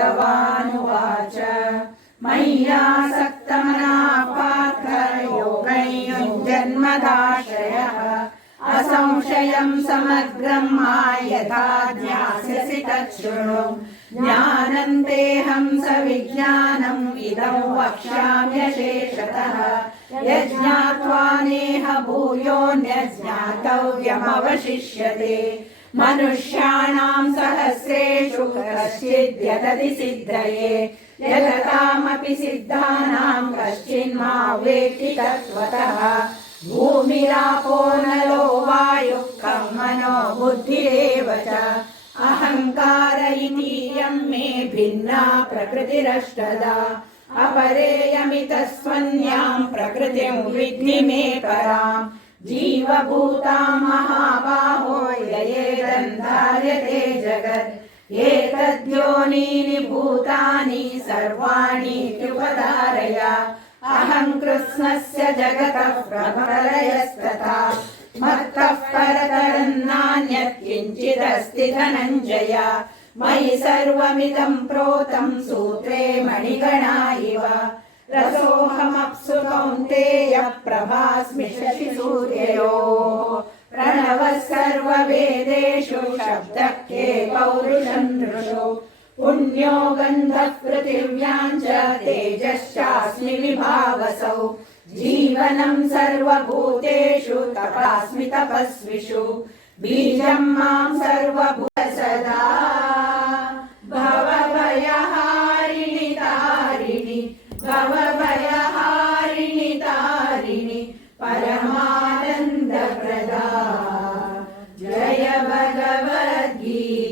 श्रीभगवानुवाच मय्यासक्तमनः पार्थ योगैर्युञ्जन्मदाश्रयः असंशयं समग्रं यथा ज्ञास्यसि तच्छृणु ज्ञानं तेऽहं सविज्ञानम् इदं वक्ष्याम्यशेषतः यज्ञात्वा नेह भूयोऽन्यज्ञातव्यमवशिष्यते मनुष्याणां सहस्रेषु कश्चिद्यतति सिद्धये यततामपि सिद्धानां कश्चिन्मा वेत्ति तत्त्वतः भूमिरापो नलो वायुः खं मनो बुद्धिरेव च अहङ्कार इतीयं मे भिन्ना प्रकृतिरष्टधा अपरेयमितस्त्वन्यां प्रकृतिं विद्धि मे पराम् जीवभूतां महाबाहो ययेदन्धार्यते जगत् एतद्योनीनि भूतानि सर्वाणीत्युपधारय अहं कृत्स्नस्य जगतः प्रलयस्तथा मत्तः परतरं नान्यत् किञ्चिदस्ति धनञ्जय मयि सर्वमिदं प्रोतं सूत्रे मणिगणा इव रसोऽहमप्सु कौन्तेय प्रभास्मि शशिसूर्ययोः प्रणवः सर्ववेदेषु शब्दः के पौरुषं नृषु पुण्यो गन्धः पृथिव्यां च तेजश्चास्मि विभावसौ जीवनं सर्वभूतेषु तपास्मि तपस्विषु बीजं मां सर्वभूत सदा भवभयहारिणि तारिणि भवभयहारिणि तारिणि परमानन्दप्रदा जय भगवद्गीता।